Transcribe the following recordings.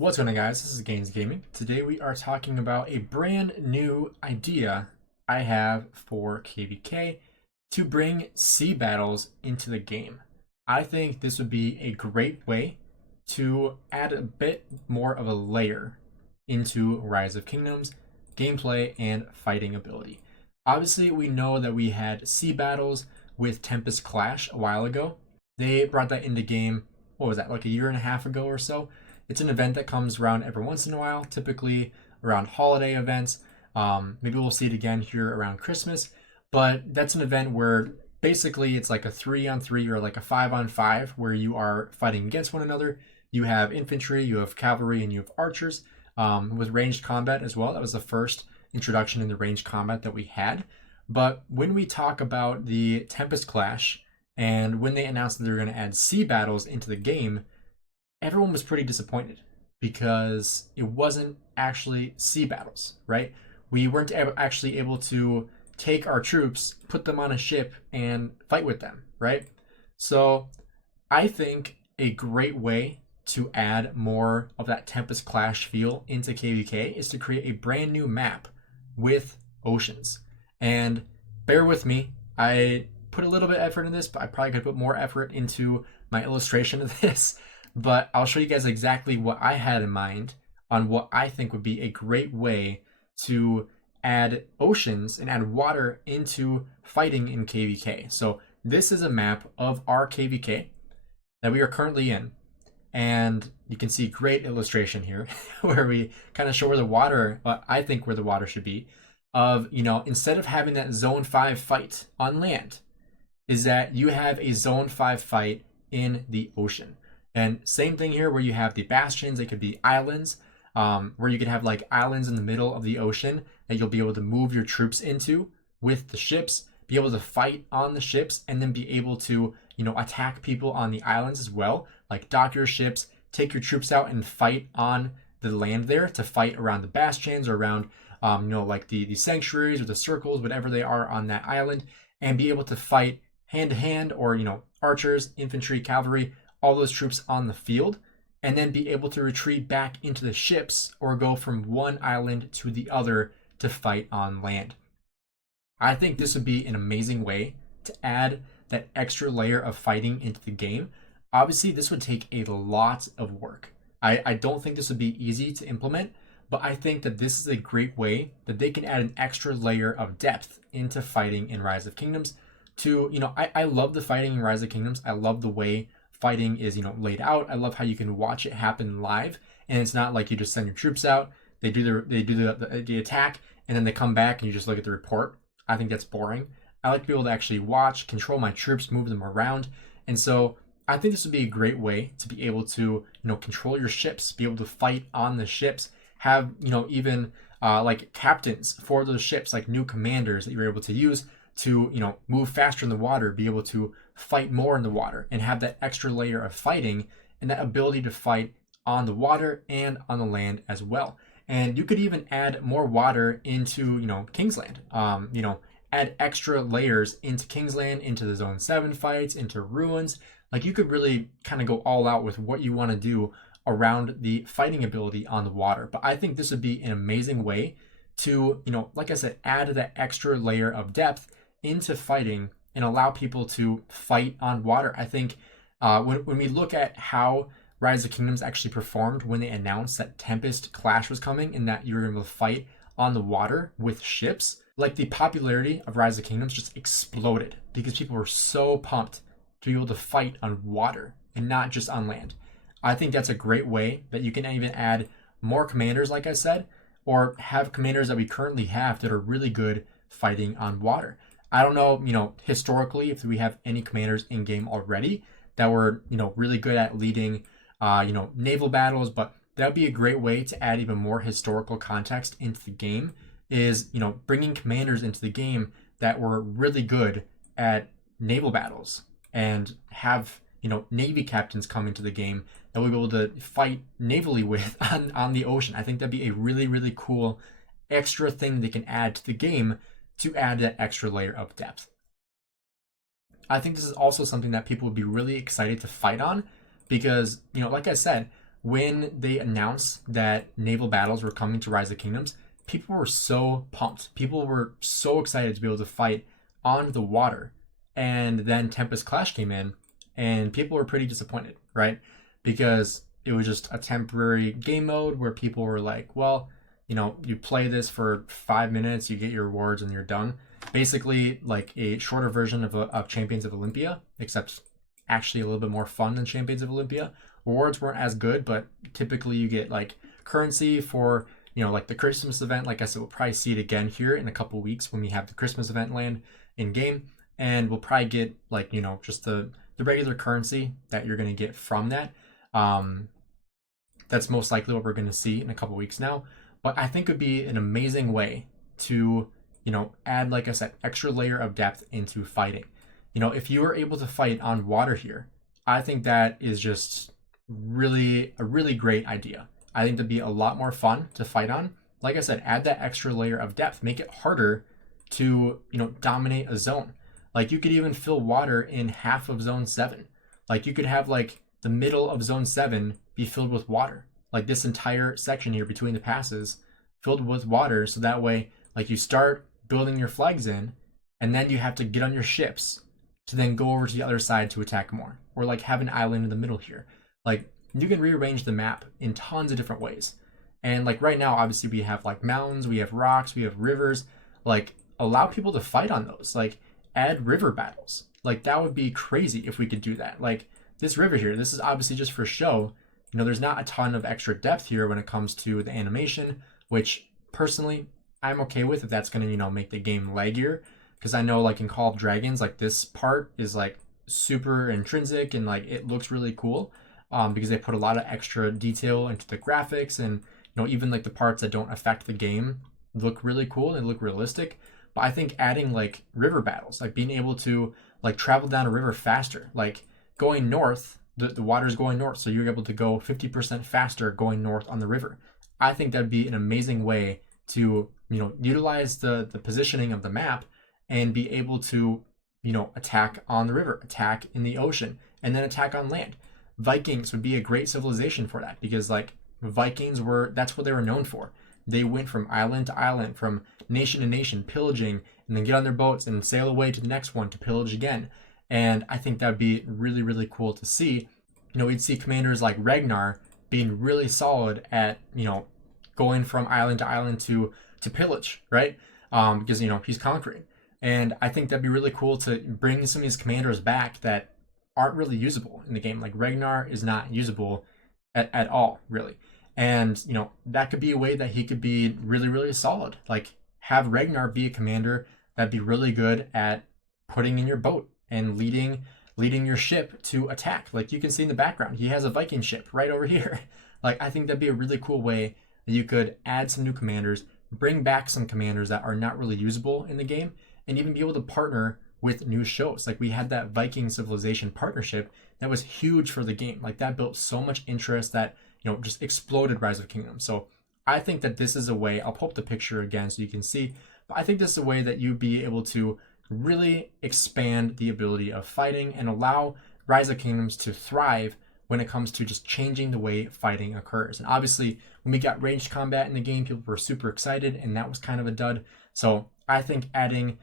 What's going on, guys? This is Gainz Gaming. Today we are talking about a brand new idea I have for KVK to bring sea battles into the game. I think this would be a great way to add a bit more of a layer into Rise of Kingdoms gameplay and fighting ability. Obviously, we know that we had sea battles with Tempest Clash a while ago. They brought that into game, what was that, like a year and a half ago or so? It's an event that comes around every once in a while, typically around holiday events. Maybe we'll see it again here around Christmas, but that's an event where basically it's like a 3-on-3 or like a 5-on-5 where you are fighting against one another. You have infantry, you have cavalry, and you have archers with ranged combat as well. That was the first introduction in the ranged combat that we had. But when we talk about the Tempest Clash and when they announced that they were going to add sea battles into the game, everyone was pretty disappointed because it wasn't actually sea battles, right? We weren't actually able to take our troops, put them on a ship, and fight with them, right? So I think a great way to add more of that Tempest Clash feel into KVK is to create a brand new map with oceans. And bear with me, I put a little bit of effort in this, but I probably could put more effort into my illustration of this. But I'll show you guys exactly what I had in mind on what I think would be a great way to add oceans and add water into fighting in KVK. So this is a map of our KVK that we are currently in. And you can see great illustration here where we kind of show where the water, I think where the water should be, of, instead of having that zone 5 fight on land, is that you have a zone 5 fight in the ocean. And same thing here where you have the bastions, they could be islands, where you could have like islands in the middle of the ocean that you'll be able to move your troops into with the ships, be able to fight on the ships, and then be able to, attack people on the islands as well, like dock your ships, take your troops out and fight on the land there to fight around the bastions or around, like the sanctuaries or the circles, whatever they are on that island, and be able to fight hand to hand or, archers, infantry, cavalry, all those troops on the field, and then be able to retreat back into the ships or go from one island to the other to fight on land. I think this would be an amazing way to add that extra layer of fighting into the game. Obviously, this would take a lot of work. I don't think this would be easy to implement, but I think that this is a great way that they can add an extra layer of depth into fighting in Rise of Kingdoms. I love the fighting in Rise of Kingdoms. I love the way fighting is, laid out. I love how you can watch it happen live, and it's not like you just send your troops out, they do the attack, and then they come back and you just look at the report. I think that's boring. I like to be able to actually watch, control my troops, move them around, and so I think this would be a great way to be able to, control your ships, be able to fight on the ships, have, even like captains for those ships, like new commanders that you're able to use to, move faster in the water, be able to fight more in the water, and have that extra layer of fighting and that ability to fight on the water and on the land as well. And you could even add more water into, Kingsland. Add extra layers into Kingsland, into the Zone 7 fights, into Ruins. Like, you could really kind of go all out with what you want to do around the fighting ability on the water. But I think this would be an amazing way to, like I said, add that extra layer of depth into fighting and allow people to fight on water. I think when we look at how Rise of Kingdoms actually performed when they announced that Tempest Clash was coming and that you were able to fight on the water with ships, like the popularity of Rise of Kingdoms just exploded because people were so pumped to be able to fight on water and not just on land. I think that's a great way that you can even add more commanders, like I said, or have commanders that we currently have that are really good fighting on water. I don't know, historically, if we have any commanders in game already that were, really good at leading, naval battles, but that'd be a great way to add even more historical context into the game is, bringing commanders into the game that were really good at naval battles and have, Navy captains come into the game that we'll be able to fight navally with on the ocean. I think that'd be a really, really cool extra thing they can add to the game to add that extra layer of depth. I think this is also something that people would be really excited to fight on because, like I said, when they announced that Naval Battles were coming to Rise of Kingdoms, people were so pumped. People were so excited to be able to fight on the water. And then Tempest Clash came in, and people were pretty disappointed, right? Because it was just a temporary game mode where people were like, well, you play this for 5 minutes, you get your rewards, and you're done. Basically, like a shorter version of Champions of Olympia, except actually a little bit more fun than Champions of Olympia. Rewards weren't as good, but typically you get like currency for like the Christmas event. Like I said, we'll probably see it again here in a couple weeks when we have the Christmas event land in game, and we'll probably get like just the regular currency that you're going to get from that. That's most likely what we're going to see in a couple weeks now. But I think it would be an amazing way to add, like I said, extra layer of depth into fighting. If you were able to fight on water here, I think that is just really a really great idea. I think that'd be a lot more fun to fight on. Like I said, add that extra layer of depth, make it harder to dominate a zone. Like you could even fill water in half of zone 7. Like you could have like the middle of zone 7 be filled with water. Like this entire section here between the passes filled with water, so that way like you start building your flags in, and then you have to get on your ships to then go over to the other side to attack more, or like have an island in the middle here. Like you can rearrange the map in tons of different ways. And like right now, obviously we have like mountains, we have rocks, we have rivers. Like allow people to fight on those. Like add river battles. Like that would be crazy if we could do that. Like this river here, this is obviously just for show. There's not a ton of extra depth here when it comes to the animation, which personally I'm okay with if that's going to make the game laggier, because I know like in Call of Dragons, like this part is like super intrinsic and like it looks really cool, because they put a lot of extra detail into the graphics, and even like the parts that don't affect the game look really cool and look realistic. But I think adding like river battles, like being able to like travel down a river faster, like going north, the water's going north, so you're able to go 50% faster going north on the river. I think that'd be an amazing way to utilize the positioning of the map and be able to attack on the river, attack in the ocean, and then attack on land. Vikings would be a great civilization for that, because like Vikings that's what they were known for. They went from island to island, from nation to nation, pillaging, and then get on their boats and sail away to the next one to pillage again. And I think that'd be really, really cool to see. We'd see commanders like Ragnar being really solid at, going from island to island to pillage, right? Because, he's conquering. And I think that'd be really cool to bring some of these commanders back that aren't really usable in the game. Like Ragnar is not usable at all, really. And, that could be a way that he could be really, really solid. Like have Ragnar be a commander that'd be really good at putting in your boat and leading your ship to attack. Like you can see in the background, he has a Viking ship right over here. Like I think that'd be a really cool way that you could add some new commanders, bring back some commanders that are not really usable in the game, and even be able to partner with new shows. Like we had that Viking Civilization partnership that was huge for the game. Like that built so much interest that just exploded Rise of Kingdoms. So I think that this is a way, I'll pull up the picture again so you can see, but I think this is a way that you'd be able to really expand the ability of fighting and allow Rise of Kingdoms to thrive when it comes to just changing the way fighting occurs. And obviously, when we got ranged combat in the game, people were super excited, and that was kind of a dud. So I think adding,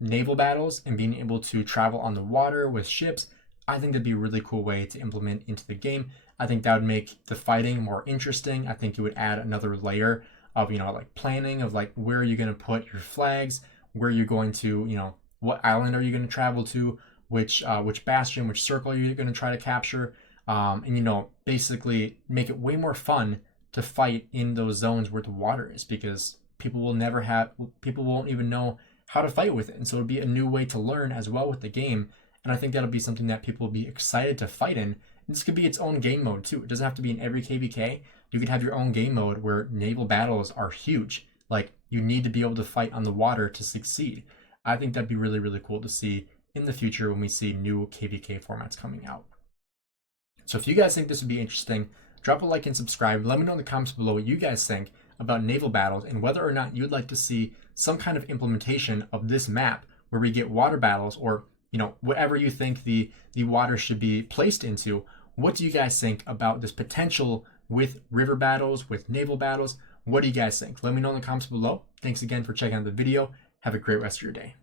naval battles and being able to travel on the water with ships, I think that'd be a really cool way to implement into the game. I think that would make the fighting more interesting. I think it would add another layer of, like planning of like where are you going to put your flags, where you're going to, what island are you going to travel to, which bastion, which circle are you going to try to capture, and basically make it way more fun to fight in those zones where the water is, because people won't even know how to fight with it, and so it'll be a new way to learn as well with the game. And I think that'll be something that people will be excited to fight in. And this could be its own game mode too. It doesn't have to be in every KVK. You could have your own game mode where naval battles are huge. Like you need to be able to fight on the water to succeed. I think that'd be really, really cool to see in the future when we see new KVK formats coming out. So if you guys think this would be interesting, drop a like and subscribe. Let me know in the comments below what you guys think about naval battles and whether or not you'd like to see some kind of implementation of this map where we get water battles, or whatever you think the water should be placed into. What do you guys think about this potential with river battles, with naval battles. What do you guys think? Let me know in the comments below. Thanks again for checking out the video. Have a great rest of your day.